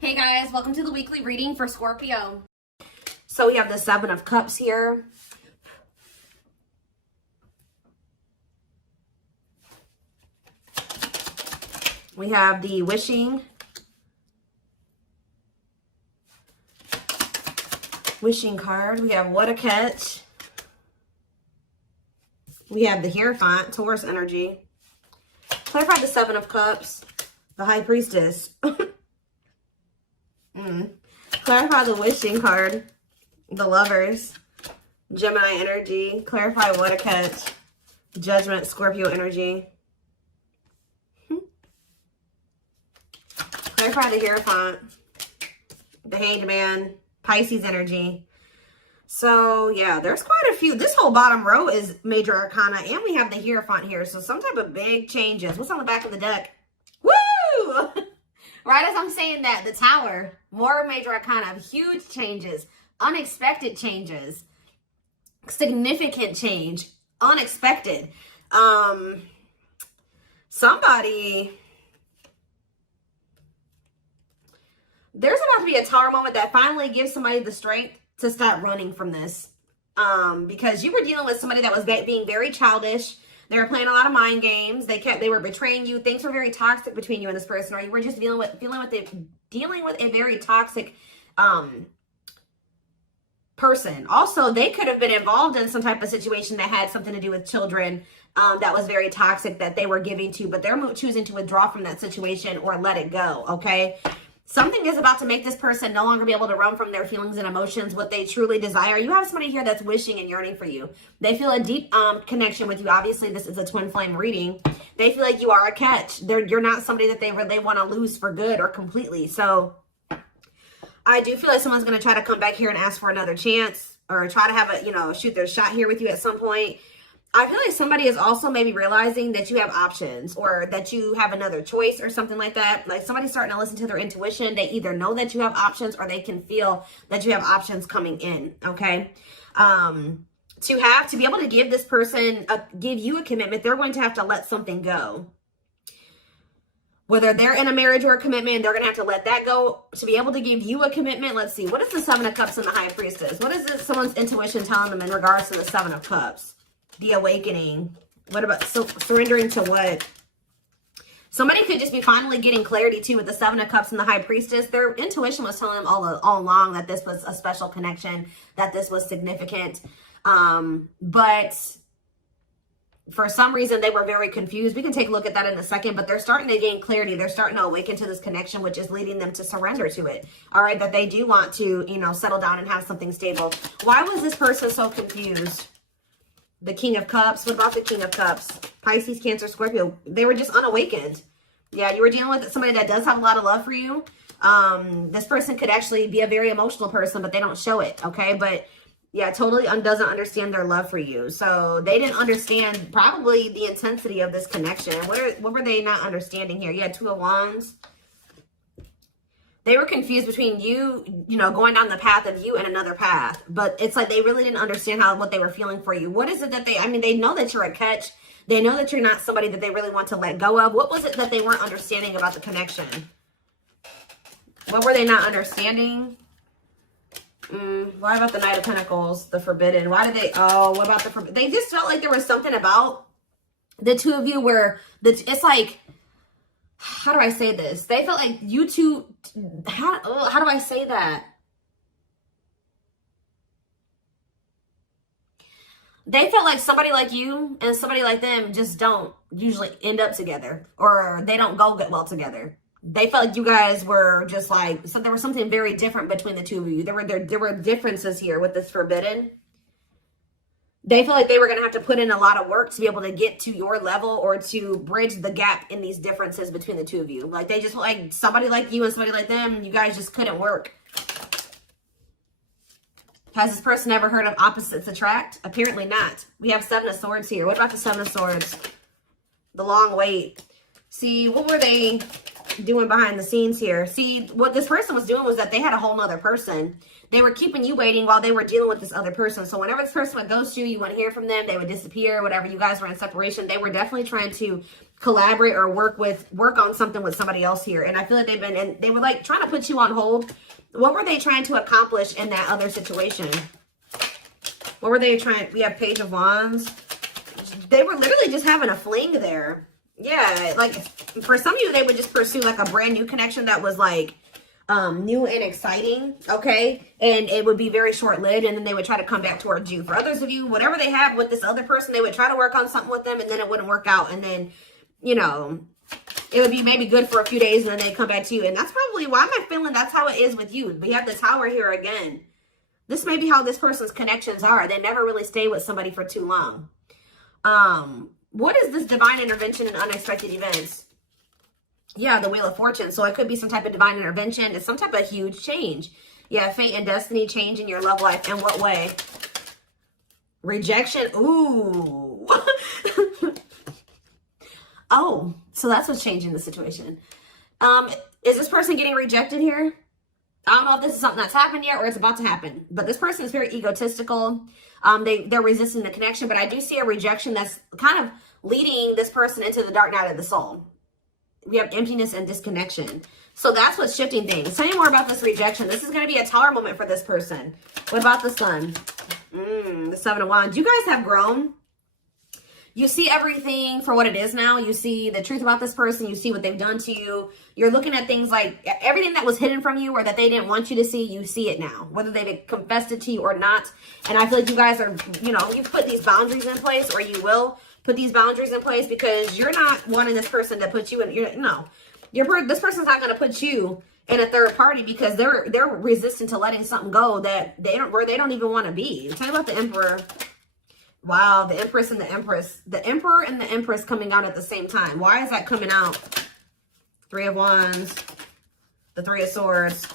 Hey guys, welcome to the weekly reading for Scorpio. So we have the Seven of Cups here. We have the wishing card. We have what a catch. We have the Hierophant, Taurus energy. Clarify the Seven of Cups, the High Priestess. Clarify the wishing card, the Lovers, Gemini energy. Clarify what a catch, Judgment, Scorpio energy. Clarify the Hierophant, the Hanged Man, Pisces energy. So yeah, there's quite a few. This whole bottom row is major arcana, and we have the Hierophant here. So some type of big changes. What's on the back of the deck? Woo! Right as I'm saying that, the Tower, more major arcana, huge changes, unexpected changes, significant change, unexpected. Somebody, there's about to be a Tower moment that finally gives somebody the strength to stop running from this. Because you were dealing with somebody that was being very childish. They were playing a lot of mind games. They were betraying you. Things were very toxic between you and this person, or you were just dealing with a very toxic person. Also, they could have been involved in some type of situation that had something to do with children that was very toxic that they were giving to, but they're choosing to withdraw from that situation or let it go, okay? Something is about to make this person no longer be able to run from their feelings and emotions, what they truly desire. You have somebody here that's wishing and yearning for you. They feel a deep connection with you. Obviously, this is a twin flame reading. They feel like you are a catch. You're not somebody that they want to lose for good or completely. So I do feel like someone's going to try to come back here and ask for another chance or try to have a, shoot their shot here with you at some point. I feel like somebody is also maybe realizing that you have options or that you have another choice or something like that. Like somebody's starting to listen to their intuition. They either know that you have options or they can feel that you have options coming in, okay? To be able to give this person, give you a commitment, they're going to have to let something go. Whether they're in a marriage or a commitment, they're going to have to let that go to be able to give you a commitment. Let's see. What is the Seven of Cups and the High Priestess? What is this, someone's intuition telling them in regards to the Seven of Cups? The awakening. What about surrendering to what? Somebody could just be finally getting clarity too with the Seven of Cups and the High Priestess. Their intuition was telling them all along that this was a special connection, that this was significant. But for some reason, they were very confused. We can take a look at that in a second, but they're starting to gain clarity. They're starting to awaken to this connection, which is leading them to surrender to it. All right, that they do want to, settle down and have something stable. Why was this person so confused? The King of Cups. What about the King of Cups? Pisces, Cancer, Scorpio. They were just unawakened. Yeah, you were dealing with somebody that does have a lot of love for you. This person could actually be a very emotional person, but they don't show it, okay? But yeah, totally doesn't understand their love for you. So they didn't understand probably the intensity of this connection. What were they not understanding here? You had Two of Wands. They were confused between you, going down the path of you and another path. But it's like they really didn't understand what they were feeling for you. What is it that they know that you're a catch. They know that you're not somebody that they really want to let go of. What was it that they weren't understanding about the connection? What were they not understanding? What about the Knight of Pentacles, the Forbidden? What about the Forbidden? They just felt like there was something about the two of you where it's like, how do I say this? They felt like you two, how do I say that? They felt like somebody like you and somebody like them just don't usually end up together, or they don't go well together. They felt like you guys were just like, so there was something very different between the two of you. There were differences here with this Forbidden. They feel like they were going to have to put in a lot of work to be able to get to your level or to bridge the gap in these differences between the two of you. Like they just like somebody like you and somebody like them, you guys just couldn't work. Has this person ever heard of opposites attract? Apparently not. We have Seven of Swords here. What about the Seven of Swords? The long wait. See, what were they doing behind the scenes here? See, what this person was doing was that they had a whole nother person. They were keeping you waiting while they were dealing with this other person. So whenever this person would ghost you, you wouldn't hear from them. They would disappear. Whatever, you guys were in separation. They were definitely trying to collaborate or work on something with somebody else here. And I feel like they were like trying to put you on hold. What were they trying to accomplish in that other situation? What were they trying? We have Page of Wands. They were literally just having a fling there. Yeah, like for some of you, they would just pursue like a brand new connection that was like new and exciting, okay? And it would be very short-lived, and then they would try to come back towards you. For others of you, whatever they have with this other person, they would try to work on something with them, and then it wouldn't work out. And then, you know, it would be maybe good for a few days, and then they come back to you. And that's probably why I'm feeling that's how it is with you. We have the Tower here again. This may be how this person's connections are. They never really stay with somebody for too long. What is this divine intervention and unexpected events? Yeah, the Wheel of Fortune. So it could be some type of divine intervention. It's some type of huge change. Yeah, fate and destiny change in your love life. In what way? Rejection. Ooh. Oh, so that's what's changing the situation. Is this person getting rejected here? I don't know if this is something that's happened yet or it's about to happen. But this person is very egotistical. They're resisting the connection. But I do see a rejection that's kind of leading this person into the dark night of the soul. We have emptiness and disconnection. So that's what's shifting things. Tell me more about this rejection. This is going to be a Tower moment for this person. What about the Sun? The Seven of Wands. You guys have grown. You see everything for what it is now. You see the truth about this person. You see what they've done to you. You're looking at things like everything that was hidden from you or that they didn't want you to see, you see it now. Whether they've confessed it to you or not. And I feel like you guys are, you know, you've put these boundaries in place, or you will put these boundaries in place, because you're not wanting this person to put you in, this person's not going to put you in a third party, because they're resistant to letting something go that they don't even want to be. Tell me about the Emperor. Wow, the Empress and the Empress. The Emperor and the Empress coming out at the same time. Why is that coming out? Three of Wands, the Three of Swords,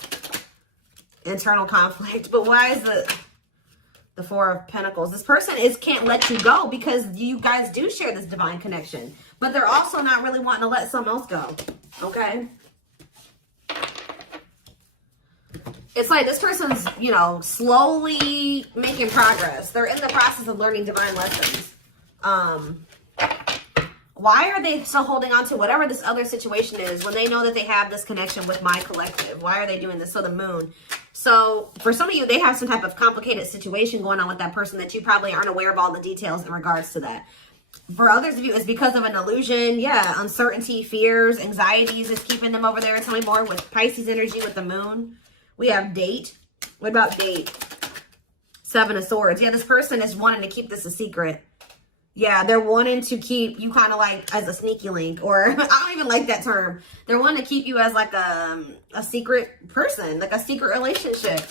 internal conflict. But why is the Four of Pentacles? This person can't let you go, because you guys do share this divine connection. But they're also not really wanting to let something else go. Okay? It's like this person's, you know, slowly making progress. They're in the process of learning divine lessons. Why are they still holding on to whatever this other situation is when they know that they have this connection with my collective? Why are they doing this? So the Moon. So for some of you, they have some type of complicated situation going on with that person that you probably aren't aware of all the details in regards to that. For others of you, it's because of an illusion. Yeah, uncertainty, fears, anxieties is keeping them over there. Tell me more with Pisces energy with the Moon. We have Date. What about Date? Seven of Swords. Yeah, this person is wanting to keep this a secret. Yeah, they're wanting to keep you kind of like as a sneaky link, or I don't even like that term. They're wanting to keep you as like a secret person, like a secret relationship.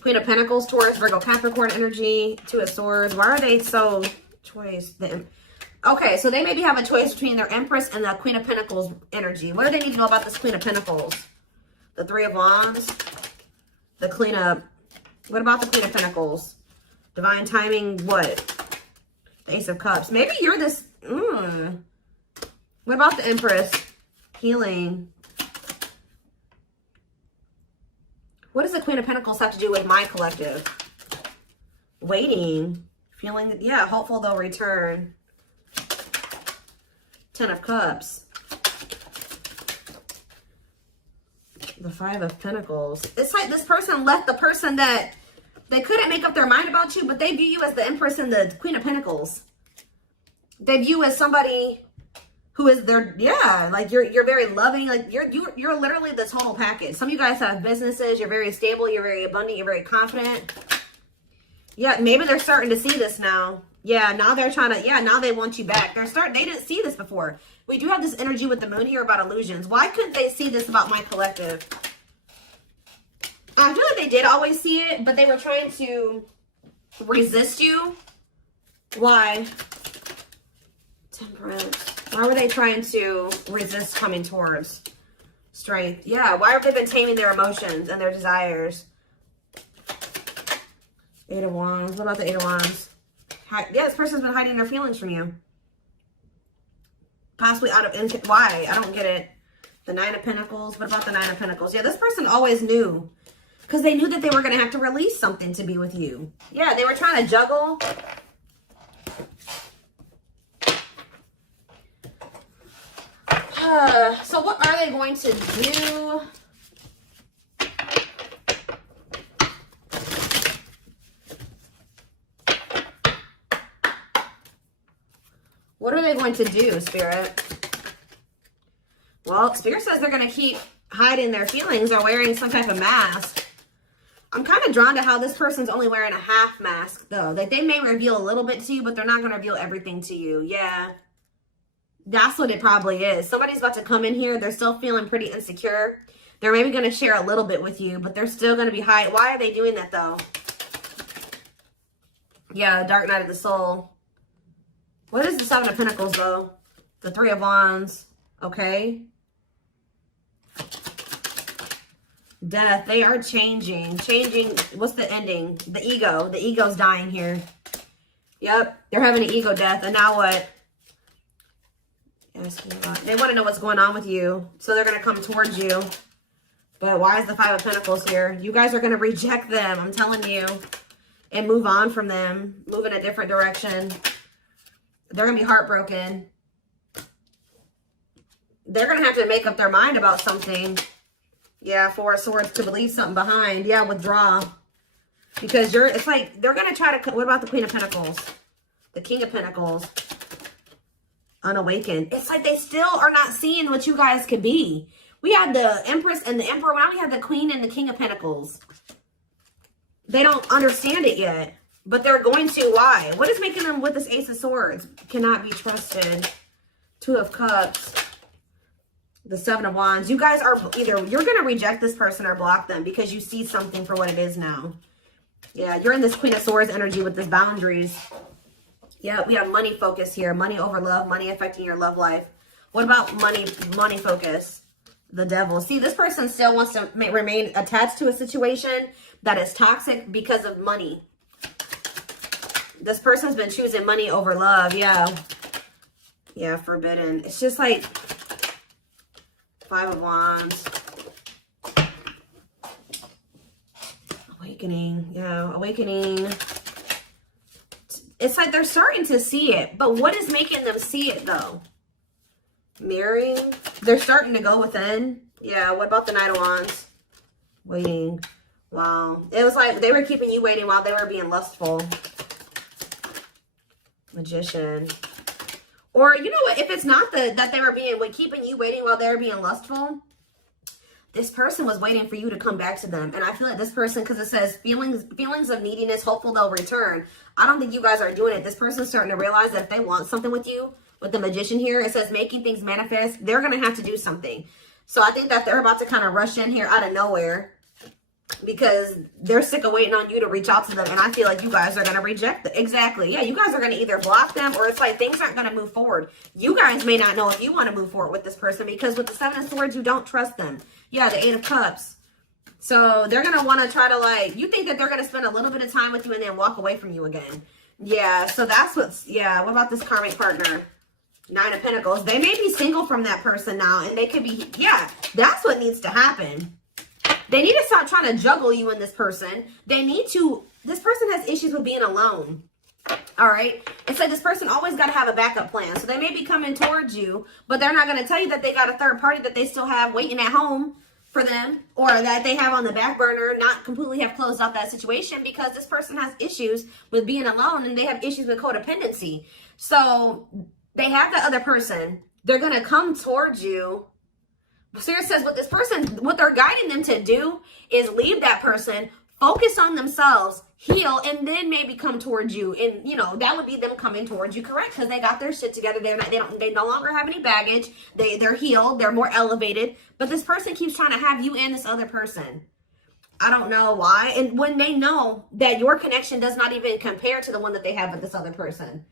Queen of Pentacles, Taurus, Virgo, Capricorn energy, Two of Swords. Why are they so choice? Okay, so they maybe have a choice between their Empress and the Queen of Pentacles energy. What do they need to know about this Queen of Pentacles? The Three of Wands, the Queen of, what about the Queen of Pentacles? Divine timing, what? The Ace of Cups. Maybe you're this, What about the Empress? Healing. What does the Queen of Pentacles have to do with my collective? Waiting. Feeling, yeah, hopeful they'll return. Ten of Cups. The Five of Pentacles. It's like this person left the person that they couldn't make up their mind about you, but they view you as the Empress and the Queen of Pentacles. They view you as somebody who is their, yeah, like you're very loving. Like you're literally the total package. Some of you guys have businesses. You're very stable. You're very abundant. You're very confident. Yeah, maybe they're starting to see this now. Yeah, now they're trying to, yeah, now they want you back. They didn't see this before. We do have this energy with the Moon here about illusions. Why couldn't they see this about my collective? I feel like they did always see it, but they were trying to resist you. Why? Temperance. Why were they trying to resist coming towards Strength? Yeah, why have they been taming their emotions and their desires? Eight of Wands. What about the Eight of Wands? Yeah, this person's been hiding their feelings from you. Possibly out of, why? I don't get it. The Nine of Pentacles. What about the Nine of Pentacles? Yeah, this person always knew. Because they knew that they were going to have to release something to be with you. Yeah, they were trying to juggle. So what are they going to do? What are they going to do, Spirit? Well, Spirit says they're going to keep hiding their feelings or wearing some type of mask. I'm kind of drawn to how this person's only wearing a half mask, though. Like, they may reveal a little bit to you, but they're not going to reveal everything to you. Yeah. That's what it probably is. Somebody's about to come in here. They're still feeling pretty insecure. They're maybe going to share a little bit with you, but they're still going to be hiding. Why are they doing that, though? Yeah, Dark Night of the Soul. What is the Seven of Pentacles, though? The Three of Wands. Okay. Death. They are changing. Changing. What's the ending? The ego. The ego's dying here. Yep. They're having an ego death. And now what? They want to know what's going on with you. So they're going to come towards you. But why is the Five of Pentacles here? You guys are going to reject them. I'm telling you. And move on from them. Move in a different direction. They're going to be heartbroken. They're going to have to make up their mind about something. Yeah, Four of Swords to leave something behind. Yeah, withdraw. Because it's like, they're going to try to, what about the Queen of Pentacles? The King of Pentacles. Unawakened. It's like they still are not seeing what you guys could be. We had the Empress and the Emperor. Now we have the Queen and the King of Pentacles. They don't understand it yet. But they're going to. Why? What is making them with this Ace of Swords? Cannot be trusted. Two of Cups. The Seven of Wands. You guys are either, you're going to reject this person or block them because you see something for what it is now. Yeah, you're in this Queen of Swords energy with this boundaries. Yeah, we have money focus here. Money over love. Money affecting your love life. What about money focus? The Devil. See, this person still wants to remain attached to a situation that is toxic because of money. This person's been choosing money over love. Yeah. Yeah, forbidden. It's just like Five of Wands. Awakening. Yeah, awakening. It's like they're starting to see it. But what is making them see it, though? Mirroring. They're starting to go within. Yeah, what about the Knight of Wands? Waiting. Wow. It was like they were keeping you waiting while they were being lustful. Magician. Or, you know what? If it's not that they were keeping you waiting while they were being lustful, this person was waiting for you to come back to them. And I feel like this person, because it says feelings of neediness, hopeful they'll return. I don't think you guys are doing it. This person's starting to realize that if they want something with you, with the Magician here, it says making things manifest, they're going to have to do something. So I think that they're about to kind of rush in here out of nowhere because they're sick of waiting on you to reach out to them. And I feel like you guys are going to reject them. Exactly. Yeah, you guys are going to either block them or it's like things aren't going to move forward. You guys may not know if you want to move forward with this person because with the Seven of Swords, you don't trust them. Yeah, the Eight of Cups. So they're going to want to try to like, you think that they're going to spend a little bit of time with you and then walk away from you again. Yeah, so that's what's, yeah, what about this karmic partner? Nine of Pentacles. They may be single from that person now and they could be, yeah, that's what needs to happen. They need to stop trying to juggle you and this person. They need to, this person has issues with being alone. All right. It's like this person always got to have a backup plan. So they may be coming towards you, but they're not going to tell you that they got a third party that they still have waiting at home for them or that they have on the back burner, not completely have closed out that situation because this person has issues with being alone and they have issues with codependency. So they have the other person. They're going to come towards you. Spirit says what this person, what they're guiding them to do is leave that person, focus on themselves, heal, and then maybe come towards you. And, you know, that would be them coming towards you, correct? Because they got their shit together. They no longer have any baggage. They're healed. They're more elevated. But this person keeps trying to have you and this other person. I don't know why. And when they know that your connection does not even compare to the one that they have with this other person.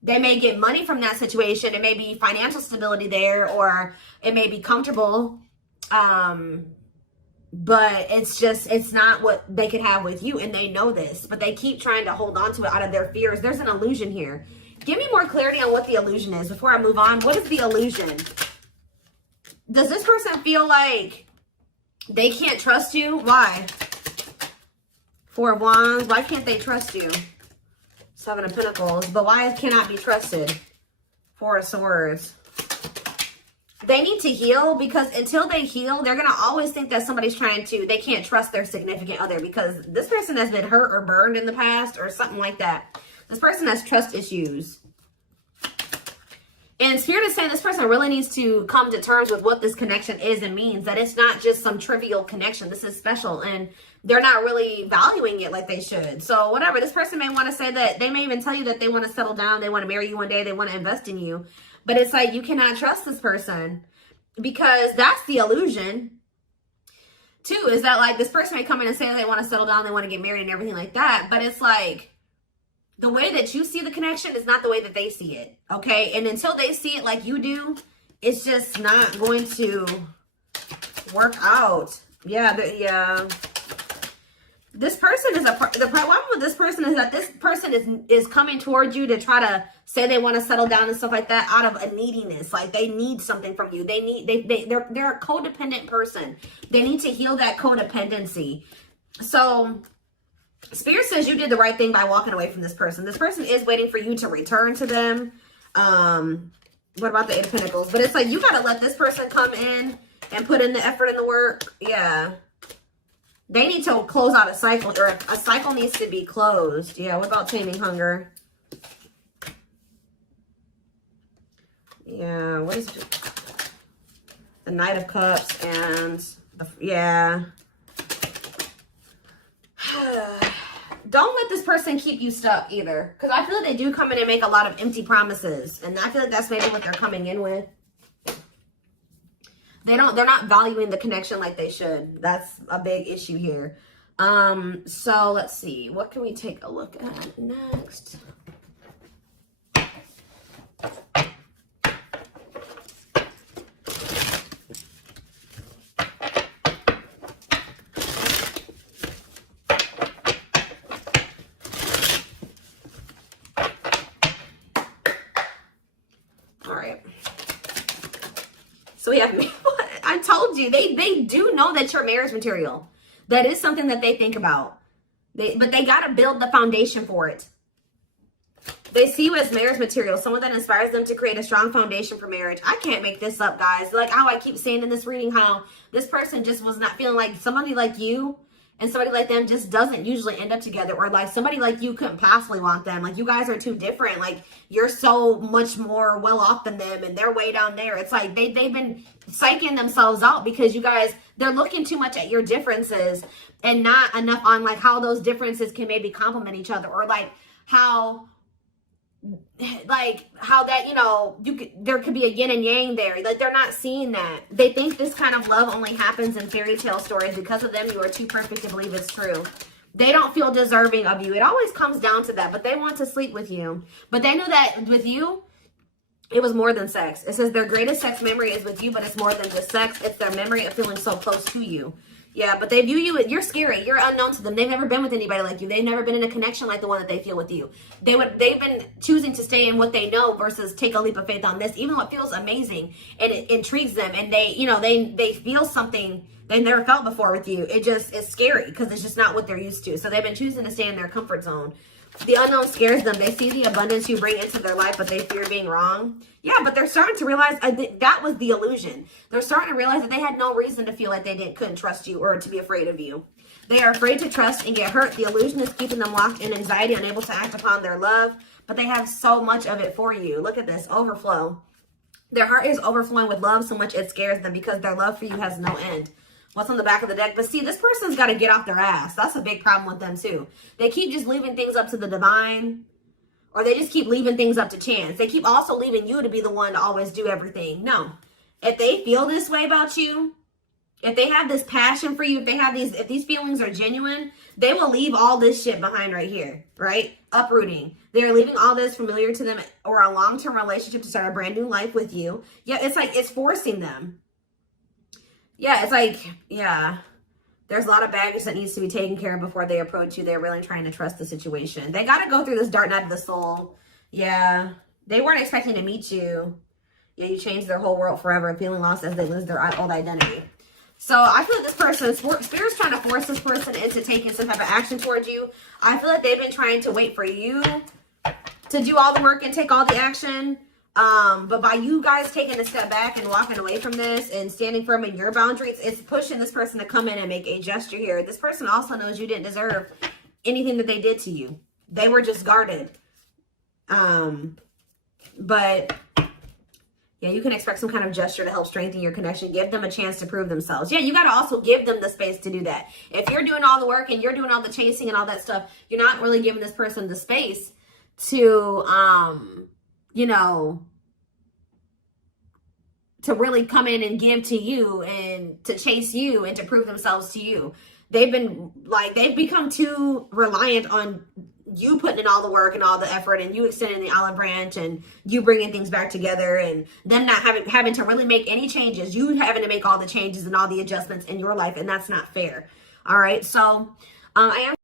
They may get money from that situation. It may be financial stability there, or it may be comfortable. But it's not what they could have with you. And they know this, but they keep trying to hold on to it out of their fears. There's an illusion here. Give me more clarity on what the illusion is before I move on. What is the illusion? Does this person feel like they can't trust you? Why? Four of Wands. Why can't they trust you? Seven of Pentacles. But why cannot be trusted? Four of Swords. They need to heal, because until they heal, they're going to always think that somebody's they can't trust their significant other, because this person has been hurt or burned in the past or something like that. This person has trust issues. And Spirit is saying this person really needs to come to terms with what this connection is and means, that it's not just some trivial connection. This is special, and they're not really valuing it like they should. So whatever, this person may want to say that, they may even tell you that they want to settle down, they want to marry you one day, they want to invest in you. But it's like, you cannot trust this person, because that's the illusion too, is that like this person may come in and say they want to settle down, they want to get married and everything like that. But it's like, the way that you see the connection is not the way that they see it, okay? And until they see it like you do, it's just not going to work out. Yeah, This person is the problem with this person is that this person is coming towards you to try to say they want to settle down and stuff like that out of a neediness. Like, they need something from you. They're a codependent person. They need to heal that codependency. So Spirit says you did the right thing by walking away from this person. This person is waiting for you to return to them. What about the Eight of Pentacles? But it's like, you got to let this person come in and put in the effort and the work. Yeah. They need to close out a cycle, or a cycle needs to be closed. Yeah, what about taming hunger? Yeah, what is it? The Knight of Cups and yeah. Don't let this person keep you stuck either, because I feel like they do come in and make a lot of empty promises, and I feel like that's maybe what they're coming in with. They're not valuing the connection like they should. That's a big issue here. So let's see, what can we take a look at next? So we have, I told you, they do know that you're marriage material. That is something that they think about. But they got to build the foundation for it. They see you as marriage material, someone that inspires them to create a strong foundation for marriage. I can't make this up, guys. Like how I keep saying in this reading, how this person just was not feeling like somebody like you and somebody like them just doesn't usually end up together, or like somebody like you couldn't possibly want them. Like, you guys are too different. Like, you're so much more well off than them, and they're way down there. It's like they've been psyching themselves out because you guys, they're looking too much at your differences and not enough on like how those differences can maybe complement each other, or like how that, you know, there could be a yin and yang there. Like, they're not seeing that. They think this kind of love only happens in fairy tale stories. Because of them, you are too perfect to believe it's true. They don't feel deserving of you. It always comes down to that, but they want to sleep with you. But they knew that with you, it was more than sex. It says their greatest sex memory is with you, but it's more than just sex. It's their memory of feeling so close to you. Yeah, but they view you, you're scary. You're unknown to them. They've never been with anybody like you. They've never been in a connection like the one that they feel with you. They've been choosing to stay in what they know versus take a leap of faith on this, even though it feels amazing and it intrigues them, and they, you know, they feel something they never felt before with you. It just is scary because it's just not what they're used to. So they've been choosing to stay in their comfort zone. The unknown scares them. They see the abundance you bring into their life, but they fear being wrong. Yeah, but they're starting to realize that was the illusion. They're starting to realize that they had no reason to feel like they couldn't trust you or to be afraid of you. They are afraid to trust and get hurt. The illusion is keeping them locked in anxiety, unable to act upon their love, but they have so much of it for you. Look at this, overflow. Their heart is overflowing with love so much it scares them because their love for you has no end. What's on the back of the deck? But see, this person's got to get off their ass. That's a big problem with them too. They keep just leaving things up to the divine, or they just keep leaving things up to chance. They keep also leaving you to be the one to always do everything. No. If they feel this way about you, if they have this passion for you, if these feelings are genuine, they will leave all this shit behind right here, right? Uprooting. They're leaving all this familiar to them or a long-term relationship to start a brand new life with you. Yeah, it's like it's forcing them. Yeah, it's like, yeah, there's a lot of baggage that needs to be taken care of before they approach you. They're really trying to trust the situation. They got to go through this dark night of the soul. Yeah, they weren't expecting to meet you. Yeah, you changed their whole world forever, feeling lost as they lose their old identity. So I feel like this person, Spirit's trying to force this person into taking some type of action towards you. I feel like they've been trying to wait for you to do all the work and take all the action. But by you guys taking a step back and walking away from this and standing firm in your boundaries, it's pushing this person to come in and make a gesture here. This person also knows you didn't deserve anything that they did to you. They were just guarded. But yeah, you can expect some kind of gesture to help strengthen your connection. Give them a chance to prove themselves. Yeah, you got to also give them the space to do that. If you're doing all the work and you're doing all the chasing and all that stuff, you're not really giving this person the space to, you know, to really come in and give to you and to chase you and to prove themselves to you. They've become too reliant on you putting in all the work and all the effort and you extending the olive branch and you bringing things back together and them not having to really make any changes. You having to make all the changes and all the adjustments in your life, and that's not fair. All right. So I am